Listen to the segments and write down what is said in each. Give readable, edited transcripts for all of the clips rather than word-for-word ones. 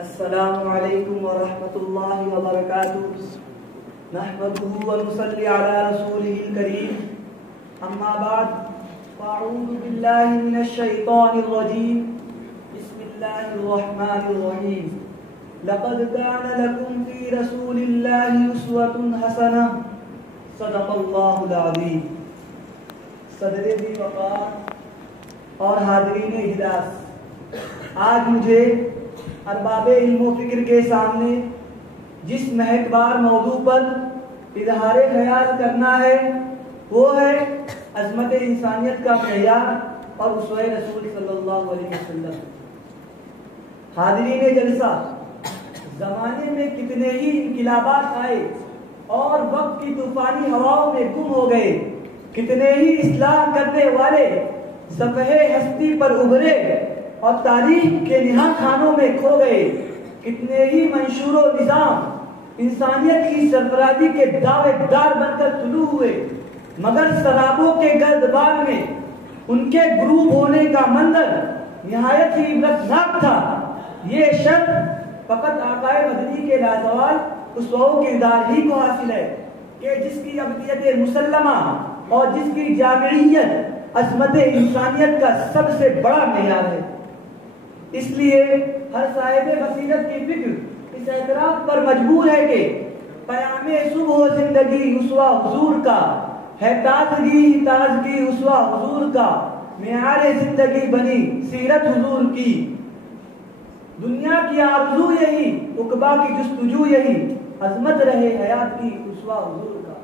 السلام علیکم ورحمۃ اللہ وبرکاتہ نحمده ونصلی علی رسوله الکریم اما بعد فاعوذ باللہ من الشیطان الرجیم بسم اللہ الرحمن الرحیم لقد كان لكم في رسول الله اسوة حسنة صدق اللہ العظیم۔ صدر ذی وقار اور حاضرین اجلاس، آج مجھے ارباب علم و فکر کے سامنے جس مہک بار موضوع پر اظہار خیال کرنا ہے وہ ہے عظمت انسانیت کا معیار اور اسوہ رسول صلی اللہ علیہ وسلم۔ حاضرین جلسہ، زمانے میں کتنے ہی انقلابات آئے اور وقت کی طوفانی ہواؤں میں گم ہو گئے، کتنے ہی اصلاح کرنے والے صفحے ہستی پر ابھرے اور تاریخ کے نہا خانوں میں کھو گئے، کتنے ہی منشور و نظام انسانیت کی سربراہی کے دعوے دار بن کر طلوع ہوئے، مگر سرابوں کے گردبان میں ان کے گروپ ہونے کا منظر نہایت ہی عبرتناک تھا۔ یہ شرط فقط آقائے مدنی کے لازوال اسوہ کردار ہی کو حاصل ہے کہ جس کی ابدیت مسلمہ اور جس کی جامعیت عظمت انسانیت کا سب سے بڑا معیار ہے۔ اس لیے ہر صاحب بصیرت کی فکر اس اعتراف پر مجبور ہے کہ پیام صبح و زندگی اسوہ حضور کا ہے، تازگی اسوہ حضور کا معیار زندگی بنی سیرت حضور کی۔ دنیا کی آرزو یہی، عقبا کی جستجو یہی، عظمت رہے حیات کی اسوہ حضور کا۔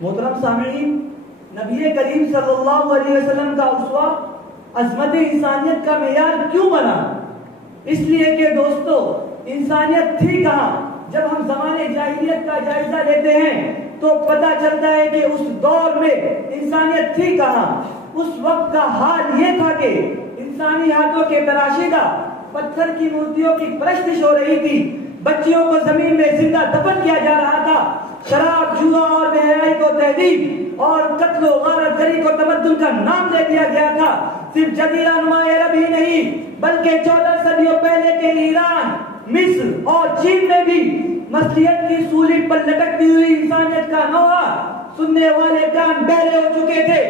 محترم سامعین، نبی کریم صلی اللہ علیہ وسلم کا اسوہ عظمت انسانیت کا معیار کیوں بنا؟ اس لیے کہ دوستو، انسانیت تھی کہاں؟ جب ہم زمانے جاہلیت کا جائزہ لیتے ہیں تو پتہ چلتا ہے کہ اس دور میں انسانیت تھی کہاں۔ اس وقت کا حال یہ تھا کہ انسانی ہاتھوں کے تراشیدہ پتھر کی مورتیوں کی پرستش ہو رہی تھی، بچیوں کو زمین میں زندہ دفن کیا جا رہا تھا، شراب، جوا اور بے حیائی کو تہذیب اور قتل و غارت گری کو تمدن کا نام دے دیا گیا تھا۔ صرف جزیرہ نما عرب ہی نہیں بلکہ 14 صدیوں پہلے کے ایران، مصر اور چین میں بھی مسیحیت کی سولی پر لٹکتی ہوئی انسانیت کا نوحہ سننے والے کان بہرے ہو چکے تھے۔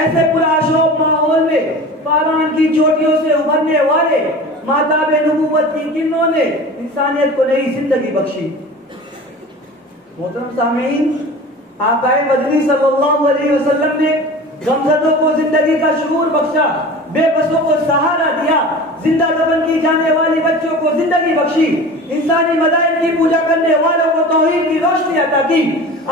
ایسے پرآشوب ماحول میں فاران کی چوٹیوں سے ابھرنے والے ماتاب نبوت کی کنوں نے انسانیت کو نئی زندگی بخشی۔ محترم سامعین، آقائے مدنی صلی اللہ علیہ وسلم نے غمزدوں کو زندگی کا شعور بخشا، بے بسوں کو سہارا دیا، زندہ دفن کی جانے والی بچوں کو زندگی بخشی، انسانی مذاہب کی پوجا کرنے والوں کو توحید کی روشنی عطا کی۔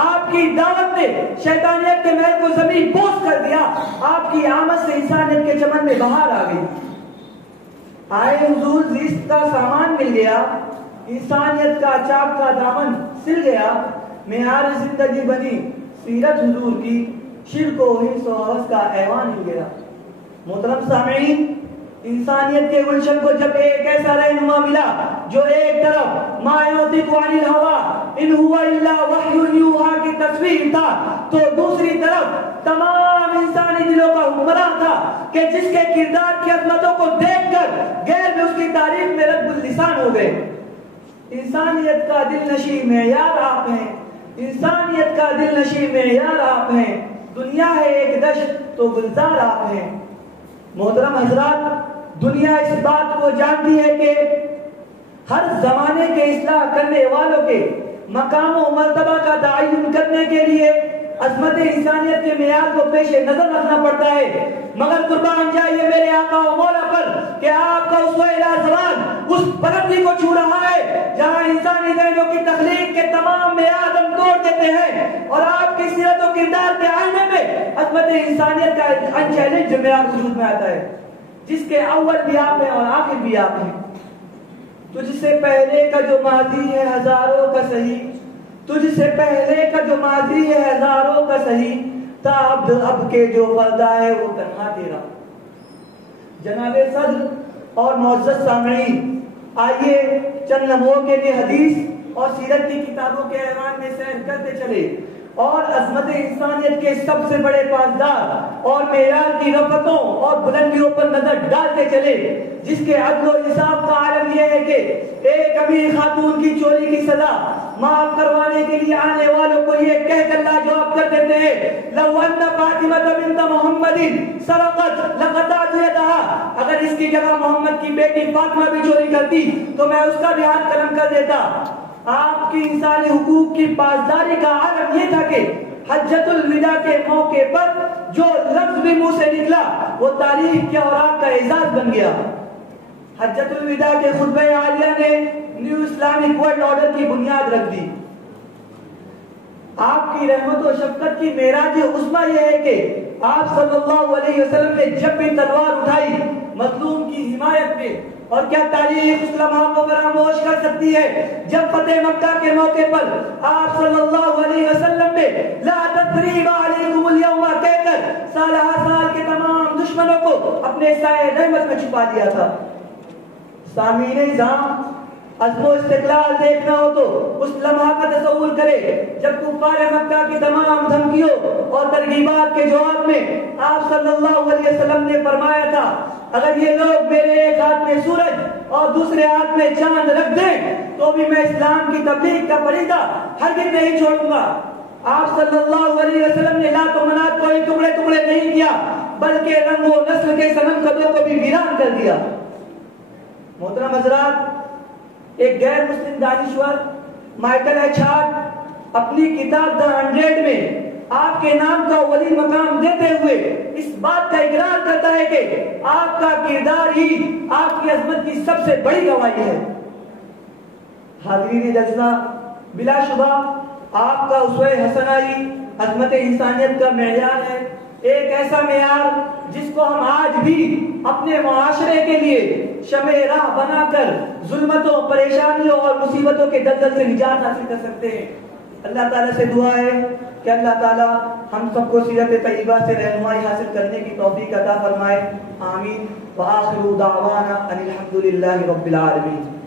آپ کی دعوت نے شیطانیت کے محل کو زمین بوس کر دیا، آپ کی آمد سے انسانیت کے چمن میں بہار آ گئی۔ آئے حضور زیست کا سامان مل گیا، انسانیت کا چاک کا دامن سل گیا، معیار زندگی بنی سیرت حضور کی، شرک و حرص و ہوس کا ایوان ہل گیا۔ محترم سامعین، انسانیت کے گلشن کو جب ایک ایسا رہنما ملا جو ایک طرف ما ينطق عن الهوى ان هو الا وحی یوحی کی تصویر تھا، تو دوسری طرف تمام انسانی دلوں کا حکمراں تھا کہ جس کے کردار کی عظمتوں کو دیکھ کر غیر میں اس کی تعریف میں رد اللسان ہو گئے۔ انسانیت کا دل نشیں معیار آپ ہیں، انسانیت کا دل نشیں معیار آپ ہیں، دنیا ہے ایک دشت تو گلزار آپ ہیں۔ محترم حضرات، دنیا اس بات کو جانتی ہے کہ ہر زمانے کے اصلاح کرنے والوں کے مقام و مرتبہ کا تعین کرنے کے لیے عظمت انسانیت کے معیار کو پیش نظر رکھنا پڑتا ہے، مگر قربان جائیے میرے آقا و مولا پر کہ آپ کا اسوہ لازوال اس بلندی کو چھو رہا ہے جہاں انسانی ذہنوں کی تخلیق کے تمام معیار ہم توڑ دیتے ہیں، اور آپ کی سیرت و کردار کے آئینے میں عظمت انسانیت کا انچیلنج معیار وجود میں آتا ہے، جس کے اول بھی آپ ہیں اور آخر بھی آپ ہیں۔ تجھ سے پہلے کا جو ماضی ہے ہزاروں کا صحیح، تجھ سے پہلے کا جو ماضی ہے ہزاروں کا صحیح، تا اب کے جو فردا ہے وہ تنہا تیرا۔ جناب صدر اور معزز سامعین، آئیے چند لمحوں کے لیے حدیث اور سیرت کی کتابوں کے ایوان میں سیر کرتے چلے اور عظمت انسانیت کے سب سے بڑے پاسدار اور معیار کی رفتوں اور بلندیوں پر نظر ڈالتے چلے، جس کے عدل و انصاف کا عالم یہ ہے کہ گے. ایک امیر خاتون کی چوری کی سزا معاف کروانے کے لیے آنے والوں کو یہ کہہ کر لاجواب کر دیتے ہیں, لو ان فاطمہ بنت محمد سرقت لقطعت یدها, اگر اس کی جگہ محمد کی بیٹی فاطمہ بھی چوری کرتی تو میں اس کا بھی ہاتھ قلم کر دیتا. آپ کی انسانی حقوق کی پاسداری کا عالم یہ تھا کہ حجۃ الوداع کے موقع پر جو لفظ بھی منہ سے نکلا وہ تاریخ کے اوراق کا اعزاز بن گیا. حجۃ الوداع کے خطبہ عالیہ نے نیو اسلامک ورلڈ آرڈر کی بنیاد رکھ دی. آپ کی رحمت و شفقت کی معراج عظمیٰ یہ ہے کہ آپ صلی اللہ علیہ وسلم نے جب بھی تلوار اٹھائی مظلوم کی حمایت میں, اور کیا تاریخ اس لمحہ کو فراموش کر سکتی ہے جب فتح مکہ کے موقع پر آپ صلی اللہ علیہ وسلم نے لا تثریب علیکم اليوم کہہ کر سالہ سال کے تمام دشمنوں کو اپنے سائے رحمت میں چھپا دیا تھا. سامعین نظام, عزم و استقلال دیکھنا ہو تو اس لمحہ کا تصور کرے جب کفار مکہ کی تمام دھمکیوں اور ترغیبات کے جواب میں آپ صلی اللہ علیہ وسلم نے فرمایا تھا, اگر یہ لوگ میرے ایک ہاتھ میں سورج اور دوسرے ہاتھ میں چاند رکھ دیں تو بھی میں اسلام کی تبلیغ کا فریضہ ہرگز نہیں چھوڑوں گا. آپ صلی اللہ علیہ وسلم نے لات و منات کو ہی ٹکڑے ٹکڑے نہیں کیا بلکہ رنگ و نسل کے صنم قدوں کو بھی ویران کر دیا. محترم حضرات, ایک غیر مسلم دانشور مائیکل ایچ ہارٹ اپنی کتاب دا 100 میں آپ کے نام کا اولی مقام دیتے ہوئے اس بات کا اقرار کرتا ہے کہ آپ کا کردار ہی آپ کی عظمت کی سب سے بڑی گواہی ہے. حاضرین جلسہ, بلا شبہ آپ کا اسوہ حسنہ ہی عظمت انسانیت کا معیار ہے, ایک ایسا معیار جس کو ہم آج بھی اپنے معاشرے کے لیے شمع راہ بنا کر ظلمتوں, پریشانیوں اور مصیبتوں کے دلدل سے نجات حاصل کر سکتے ہیں. اللہ تعالیٰ سے دعا ہے کہ اللہ تعالیٰ ہم سب کو سیرت طیبہ سے رہنمائی حاصل کرنے کی توفیق عطا فرمائے. آمین. وآخر دعوانا ان الحمد للہ رب العالمین.